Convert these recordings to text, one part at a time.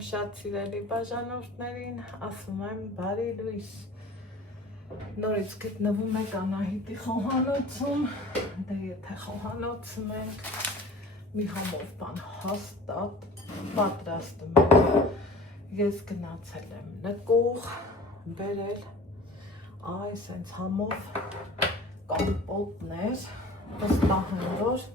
շատ սիրելի բաժանորդներին, ասում եմ բարի լույս։ Նորից գտնվում եք Անահիտի խոհանոցում, դե եթե խոհանոցում ենք, մի համով բան հաստատ պատրաստում ենք։ Ես գնացել եմ նկուղ, բերել, այ սենց համով կամպոտներ, վստահ եմ, որ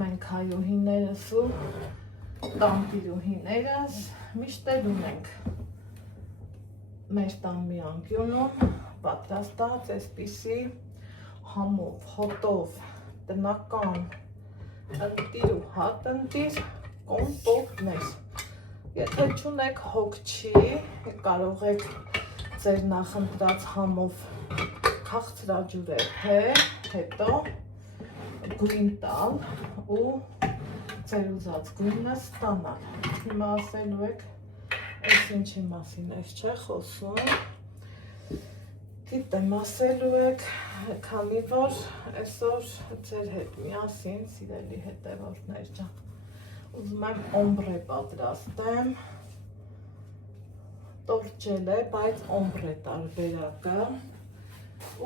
մենք հայուհիներս ու տանտիրուհիներս միշտ էլ ունենք մեր տան մի անկյունում պատրաստած այսպիսի համով, հոտով, տնական, ընտիր ու հատնտիր կոմպոտներ։ Եթե չունեք հոգ չի, կարող եք ձեր նախընտրած համով քաղցրաջուրեր հետո գույն տալ ու ձեր ուզած գույնը ստանալ։ Հիմա ասելու եք, այս ինչի մասին ես չէ խոսում, գիտեմ ասելու եք, քանի որ այսօր ձեր հետ միասին, սիրելի հետևորդներ ջան, ուզում եմ օմբրե պատրաստեմ, տորճել է, բայց օմբրե տարբերակը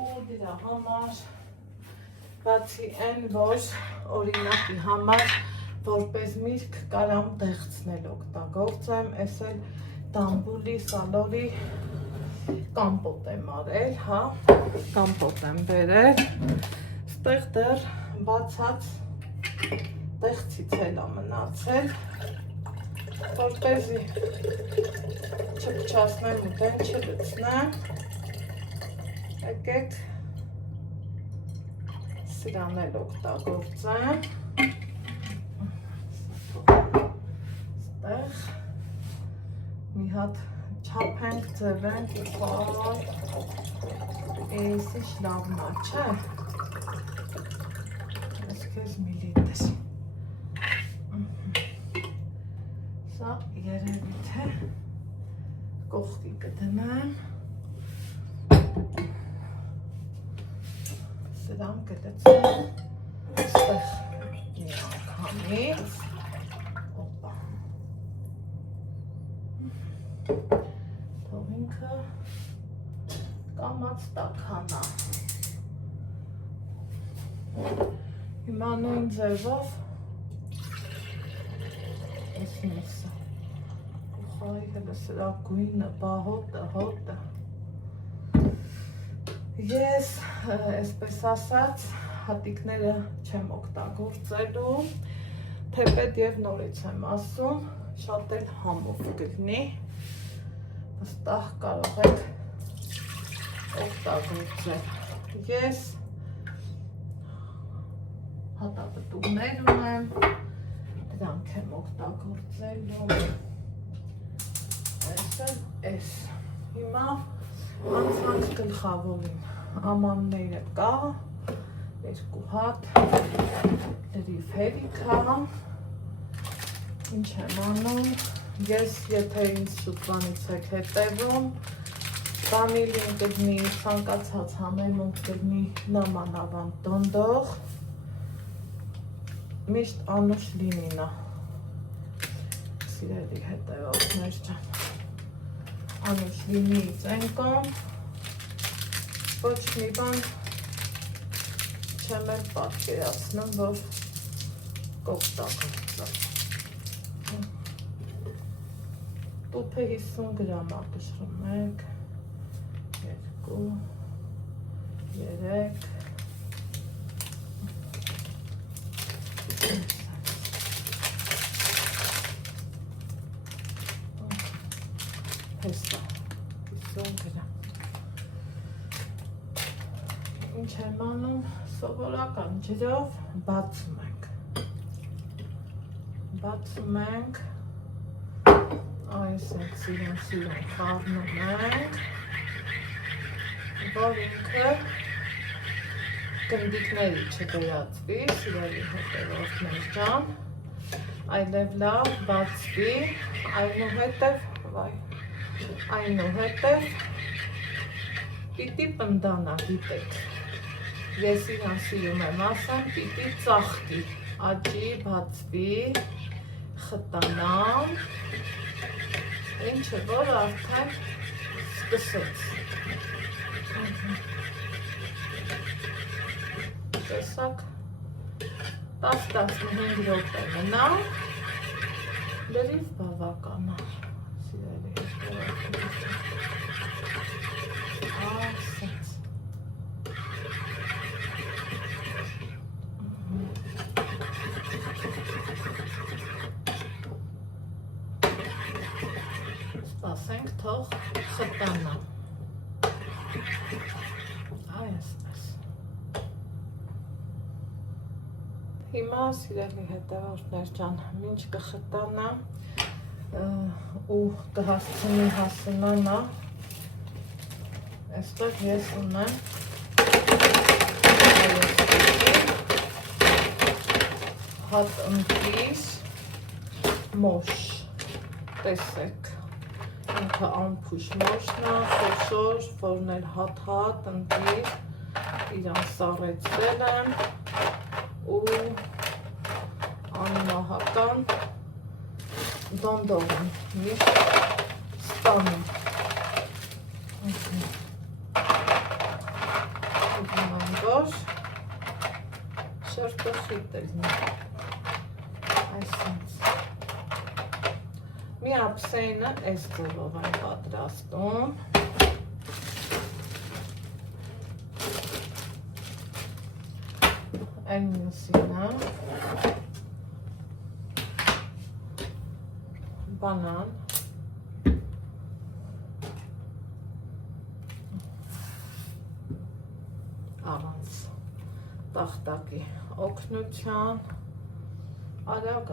ու դրա համար բացի այն, որ օրինակի համար որպես միրգ կարամ դեղցնել օգտագործեմ, ես էլ դամբուլի, սալորի կամպոտ եմ արել, հա, կամպոտ եմ բերել, ստեղ դեռ բացած դեղցից էլ մնացել, որպեսզի չփչացնեմ ու դեն չլցնեմ, եկեք սրան էլ օգտագործեմ, ստեղ մի հատ չափենք, ձևենք ու պար, էս ինչ լավն է, չէ, ես քեզ մի լիտր, սա երևի թե կողքի կդնեմ, սրան կլցնեմ, ստեղ մի անգամից, օպա, թող ինքը կամած տաքանա, հիմա նույն ձևով ես մեսը, ուխայի հելը սրա գույնը, հոտը, ես այսպես ասած հատիկները չեմ օգտագործելու, թեպետ և նորից եմ ասում, շատ էլ համով կլինի, վստահ կարող եք օգտագործել, ես հատապտուղներ ունեմ, դրանք եմ օգտագործելու, այս, հիմա անցանք գլխավորին, ամանները կա, երկու հատ, լրիվ հերիքա, ինչ եմ անում, ես եթե ինձ շուտվանից եք հետևում, վանիլին կդնի, ցանկացած համեմունք կդնի նամանավան դոնդող, միշտ անուշ լինինա, սիրելի հետևորդներ ջան, անուշ լինի ծենկոմ, ոչ մի բան չեմ էլ պատկերացնում, որ կօգտագործեմ։ Տուփը 50 գրամ է կշռում, 1, 2, 3, հեսա, 50 գրամ։ Ինչ եմ անում, սովորական ջրով բացում ենք, այս ենք սիրուն խառնում ենք, որ ինքը գնդիկների չբերածվի, սիրելի հետևորդներ ջան, այլև լավ բացվի, այնուհետև պիտի պնդանա, գիտեք, ես իրան սիրում եմ ասեմ, պիտի ծաղկի, աճի, բացվի, խտանամ, Ինչը որ արդեն սկսեց։ Տեսակ 10-15 րոպե մնա, լրիվ բավական է, սիրելի ասենց։ Սպասենք թող խտանա։ Այսպես։ Հիմա սիրելի հետևորդներ ջան, մինչ կխտանա ու կհասցնի հասնանա, այստեղ ես ունեմ հատ ընկիր մոշ, տեսեք, ինքը անփուշ մոշն է, խոշոր, որն էլ հատ ընկիր, իրան սառեցրել եմ ու անմահական դոնդող եմ միշտ ստանում։ Ուզում եմ, որ շերտը խիտ լինի, այսինց։ Մի ափսեինը այս ձևով եմ պատրաստում։ Այն մյուսինը բանան, առանց տախտակի օգնության, արագ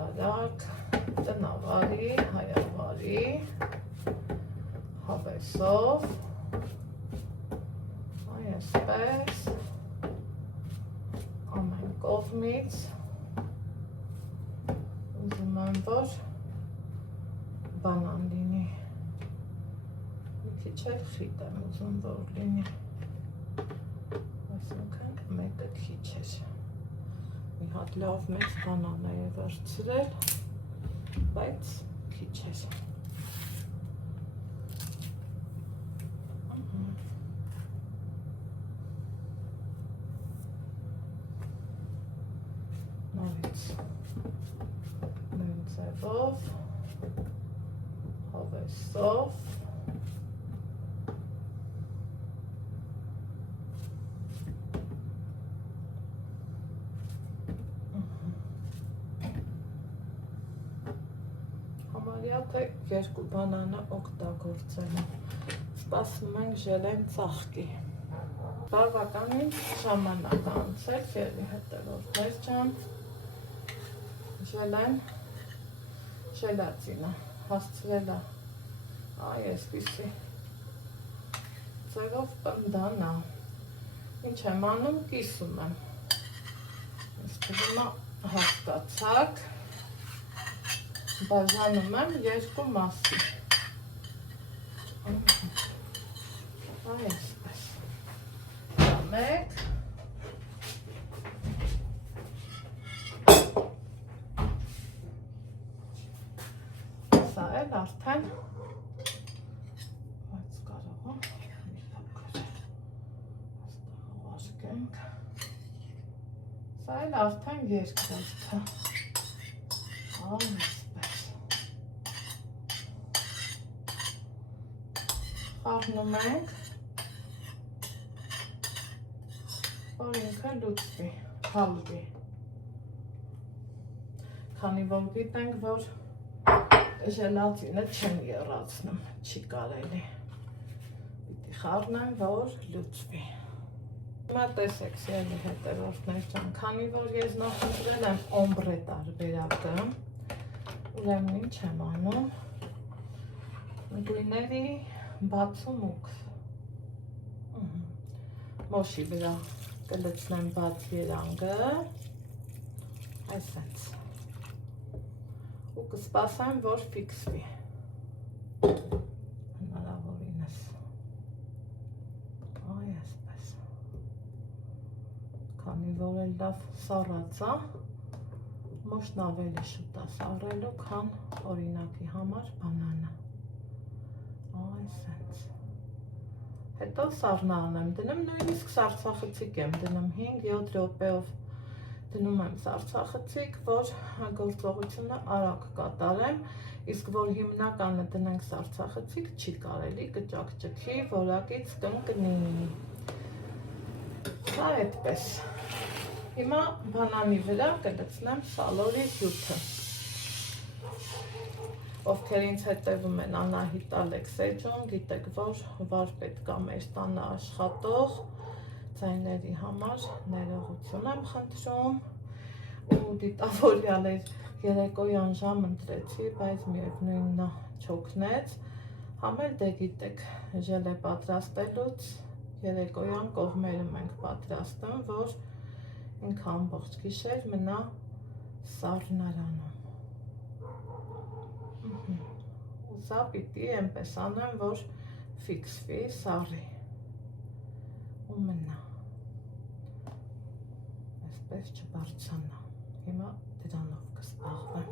տնավարի, հայավարի, հավեսով, այսպես, ամեն կողմից, ուզում եմ, որ բանան լինի, մի քիչ էլ խիտ եմ ուզում, որ լինի, այսինքն մեկը քիչ էր, մի հատ լավ մեծ բանան է վերցրել, բայց քիչ էր, նորից նույն ձևով, հավեսով, համարյա թե երկու բանանը օգտագործել եմ, սպասում ենք ժելեն ծաղկի, բավականին ժամանակ անցել, սիրելի հետևորդներ ջան, ժելեն ժելատինը հասցրել է այսպիսի ձևով պնդանա, ինչ եմ անում, կիսում եմ, ինձ թվում է հասկացաք, բաժանում եմ երկու մասի, այսպես, մեկ, սա էլ արդեն, բայց կարող եմ մի փոքր ուղարկենք, սա էլ արդեն երկրորդը, այսպես, խառնում ենք, որ ինքը լուծվի, հալվի, քանի որ գիտենք, որ ժելատինը չեն եռացնում, չի կարելի, պիտի խառնեմ, որ լուծվի։ Հիմա տեսեք, սիրելի հետևորդներ ջան, քանի որ ես նախընտրել եմ օմբրե տարբերակը, ուրեմն ինչ եմ անում, գույների բացումուկ, մոշի վրա կլցնեմ բաց երանգը, այսպես, ու կսպասեմ, որ ֆիքսվի, հնարավորինս, այսպես, քանի որ էլ լավ սառած է, մոշն ավելի շուտ է սառելու, քան օրինակի համար բանանը, Հետո սառնարան եմ դնում, նույնիսկ սառցախցիկ եմ դնում 5-7 րոպեով դնում եմ սառցախցիկ, որ գործողությունը արագ կատարեմ, իսկ որ հիմնականը դնենք սառցախցիկ չի կարելի, կճակճքի, որակից կընկնի։ Սա այդպես։ Հիմա բանանի վրա կլցնեմ սալորի հյութը։ Ովքեր ինձ հետևում են Անահիտ Ալեքսեջուն, գիտեք, որ վարպետ կա մեր տանը աշխատող, ձայների համար ներողություն եմ խնդրում ու դիտավորյալ էր երեկոյան ժամ ընտրեցի, բայց միևնույնն է չօգնեց, համ էլ դե գիտեք, ժելե պատրաստելուց երեկոյան կողմերը մենք պատրաստում, որ ինքը ամբողջ գիշեր մնա սառնարանում։ Ու սա պիտի էնպես անեմ, որ ֆիքսվի սառի ու մնա, այսպես չբարձանա։ Հիմա դրանով կսպաղվեմ,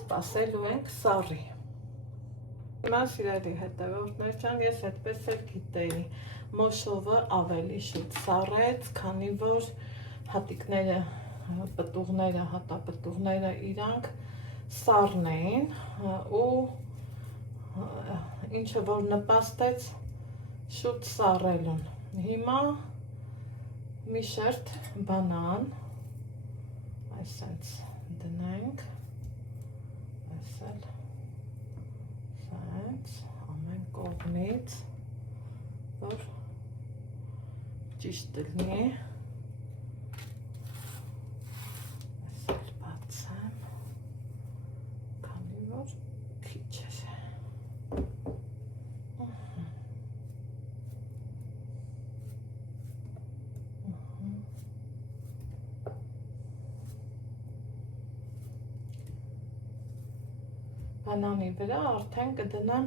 սպասելու ենք սառի։ Հիմա սիրելի հետևորդներ ջան, ես այդպես էլ գիտեի, մոշովը ավելի շուտ սառեց, քանի որ հատիկները, պտուղները, հատապտուղները իրանք սառն էին ու ինչը որ նպաստեց շուտ սառելուն։ Հիմա մի շերտ բանան, այսպես դնենք, այսպես, սենց, ամեն կողմից, որ ճիշտ լինի, այսպես բացեմ, քանի որ քիչ էր։ Բանանի վրա արդեն կդնեմ,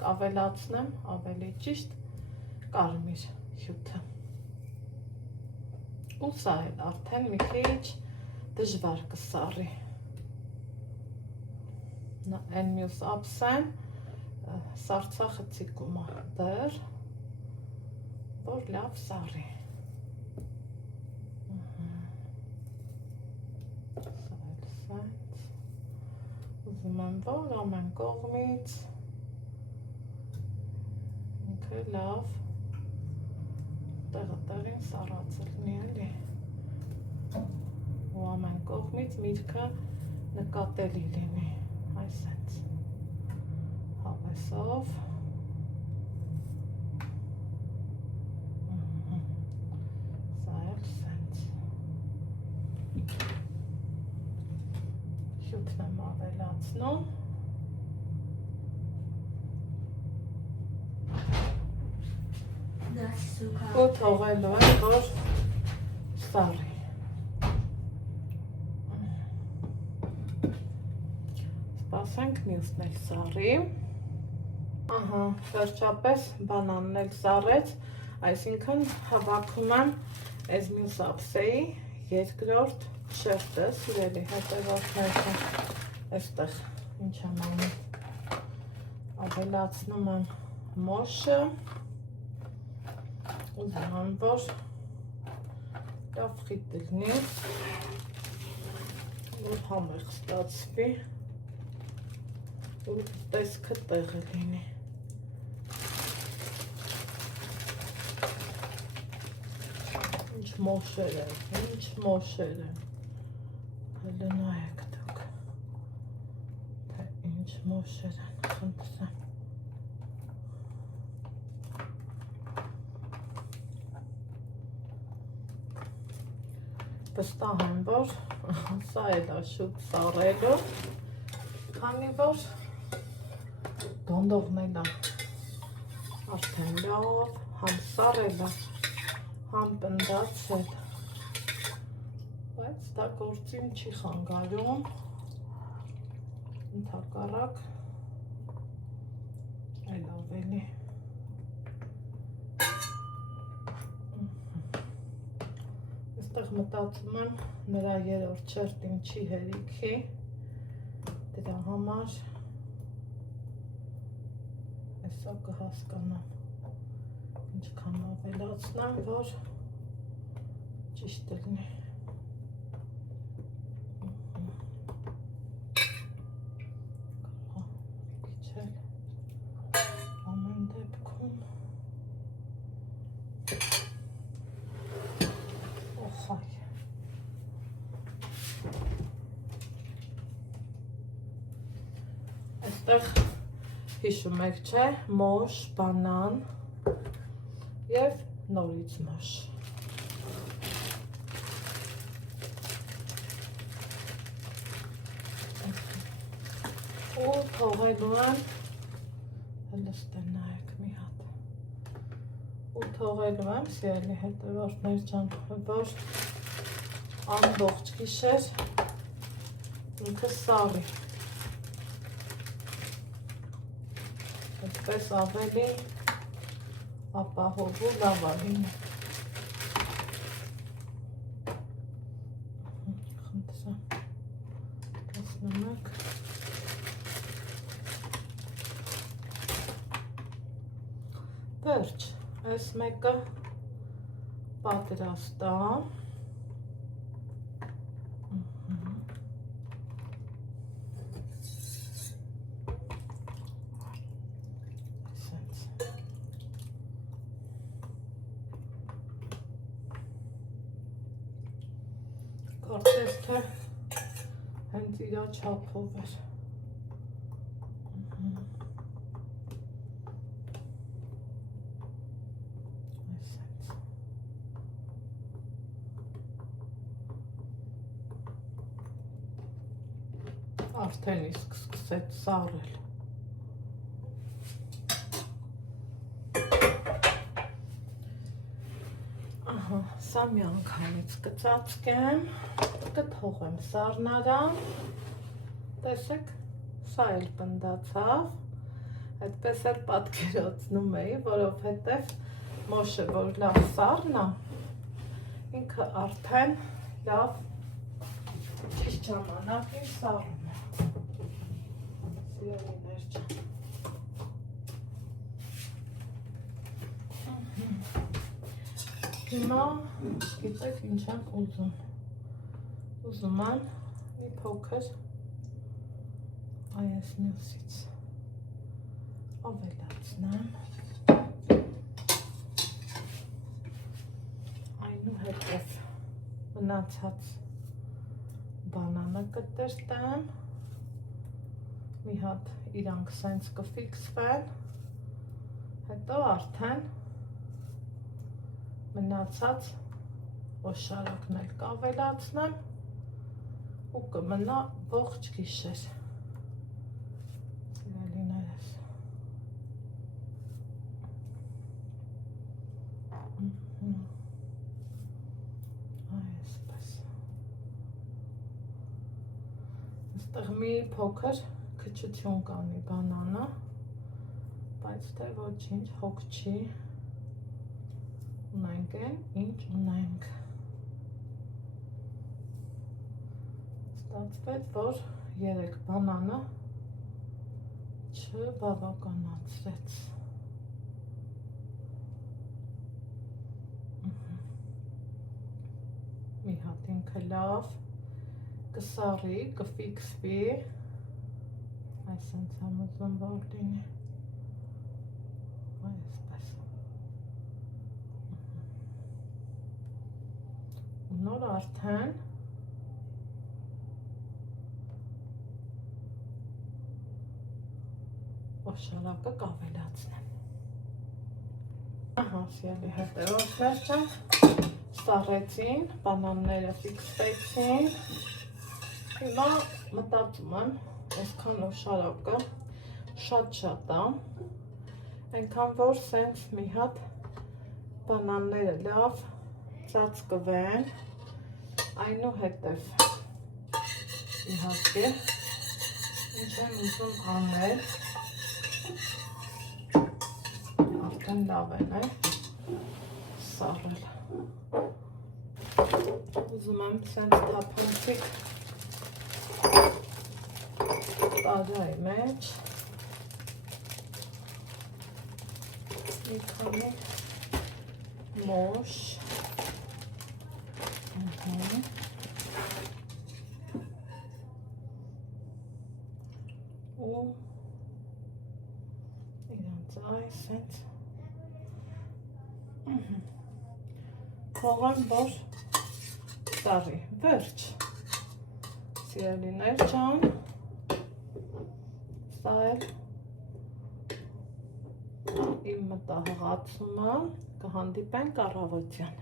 կավելացնեմ, ավելի ճիշտ կարմիր հյութը։ Ու սա էլ արդեն մի քիչ դժվար կսառի։ Այն մյուս ափսեն սառցախցիկում է դեռ, որ լավ սառի։ Ուզում եմ, որ ամեն կողմից ինքը լավ տեղը-տեղին սառած լինի, էլի։ Ու ամեն կողմից միրգը նկատելի լինի, այսպես հավեսով։ Սա էլ սենց։ Հյութն եմ ավելացնում։ Ու թողելու եմ, որ սառի։ Սպասենք մյուսն էլ սառի։ Ահա, վերջապես բանանն էլ սառեց, այսինքն հավաքում եմ այս մյուս ափսեի երկրորդ շերտը, սիրելի հետևորդներ, այստեղ ինչ եմ անում, ավելացնում եմ մոշը, ուզում եմ, որ լավ խիտ լինի, որ համեղ ստացվի ու տեսքը տեղը լինի։ Ինչ մոշեր են, ինչ մոշեր են, հələ նայեք դուք, թե ինչ մոշեր են, խնդրեմ։ Վստահ եմ, որ սա էլ է շուտ սառելու, քանի որ դոնդողն էլ է արդեն լավ, համ սառել է, համ պնդացել, բայց դա գործին չի խանգարում, ընդհակառակ այլ ավելի։ Այստեղ մտածում եմ նրա երրորդ շերտին չի հերիքի, դրա համար այսա կհասկանամ, ինչքան ավելացնեմ, որ ճիշտ լինի։ Այստեղ հիշում եք, չէ, մոշ, բանան և նորից մոշ։ Ու թողելու եմ, հլստեն նայեք մի հատ, ու թողելու եմ, սիրելի հետևորդներ ջան, որ ամբողջ գիշեր ինքը սառի։ Այդպես ավելի ապահով ու լավ է լինի։ Խնդրեմ, տեսնում եք։ Վերջ, այս մեկը պատրաստ է։ Կարծես թե հենց իրա չափով էր։ Արդեն իսկ սկսեց սառել։ Սա մի անգամից կծածկեմ, կթողեմ սառնարան, տեսեք, սա էլ պնդացավ, այդպես էլ պատկերացնում էի, որովհետև մոշը, որ լավ սառնա, ինքը արդեն լավ ճիշտ ժամանակին սառնում է։ Սիրելիներ ջան։ Հիմա գիտեք ինչ եմ ուզում։ Ուզում եմ մի փոքր այս մյուսից ավելացնեմ։ Այնուհետև մնացած բանանը կտրտեմ։ Մի հատ իրանք սենց կֆիքսվեն, հետո արդեն մնացած օշարակն էլ կավելացնեմ ու կմնա ողջ գիշեր։ Սիրելիներս։ Այսպես։ Այստեղ մի փոքր քչություն կանի բանանը, բայց թե ոչինչ հոգ չի։ Ունենք են, ինչ ունենք։ Ստացվեց, որ 3 բանանը չբավականացրեց։ Մի հատ ինքը լավ կսառի, կֆիքսվի, այսենց եմ ուզում որ լինի։ Նոր արդեն օշարակը կավելացնեմ։ Ահա, սիրելի հետևորդներ ջան, սառեցին, բանանները ֆիքսվեցին։ Հիմա մտածում եմ, այսքան օշարակը շատ է, այնքան որ սենց մի հատ բանանները լավ ծածկվեն, այնուհետև իհարկե ինչ եմ ուզում անել, արդեն լավ են սառել։ Ուզում եմ սենց թափանցիկ տարայի մեջ մի քանի մոշ, ու իրանց այս հենց թողեմ, որ տարի, վերջ, սիրելիներ ջան, սա էլ իմ մտահղացումը, կհանդիպենք առավոտյան։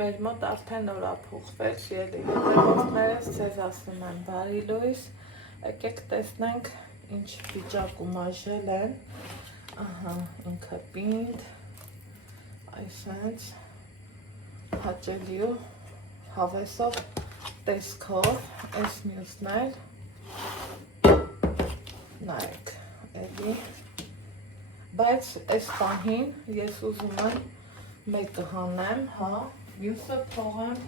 Մեր մոտ արդեն նորափոխվել, սիրելիներս, ձեզ ասում եմ բարի լույս, եկեք տեսնենք ինչ վիճակում այժել են, ինքը պինդ, այսենց հաճելի ու հավեսով տեսքով, այս մյուսներ, նայեք, էլի, բայց այս պահին ես ուզում եմ մեկը հանեմ, մյուսը թողեմ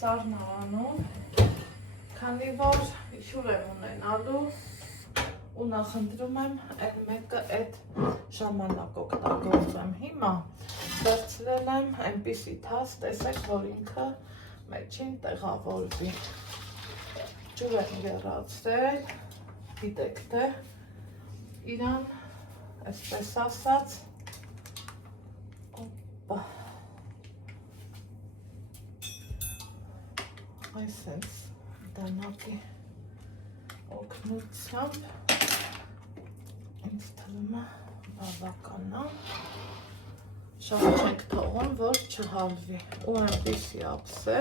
սառնարանում, քանի որ իջուր եմ ունենալու ու նախընտրում եմ այդ մեկը այդ ժամանակ օգտագործեմ։ Հիմա վերցրել եմ այնպիսի թաս, տեսեք, որ ինքը մեջին տեղավորվի։ Ջուր եմ եռացրել, գիտեք թե իրան այսպես ասած, այսենց դանակի օգնությամբ ինձ թվում է բավական է, շատ չենք թողում, որ չհալվի ու այնպիսի ափսե,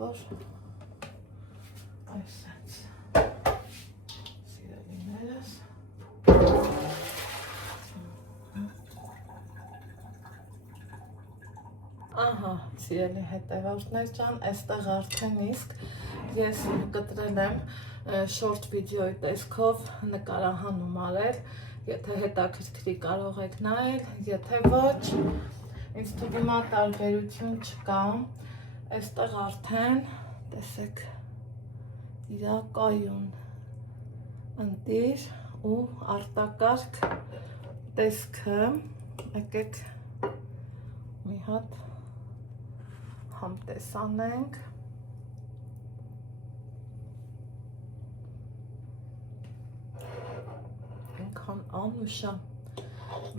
որ այսենց սիրելիներս ահա, սիրելի հետևորդներ ջան, այստեղ արդեն իսկ ես կտրել եմ շորտ վիդեոյի տեսքով նկարահանում արել, եթե հետաքրքրի կարող եք նայել, եթե ոչ, ինձ թվում է տարբերություն չկա, այստեղ արդեն, տեսեք, իրա կայուն ընտիր ու արտակարգ տեսքը, եկեք մի հատ համտեսանենք, այնքան անուշա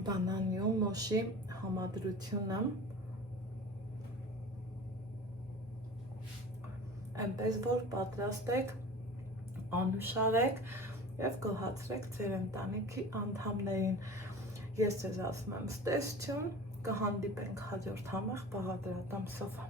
բանանի ու մոշի համադրությունը, այնպես որ պատրաստեք, անուշարեք և գոհացրեք ձեր ընտանիքի անդամներին։ Ես ձեզ ասում եմ ստեսություն, կհանդիպենք հաջորդ համեղ բաղադրատամսով։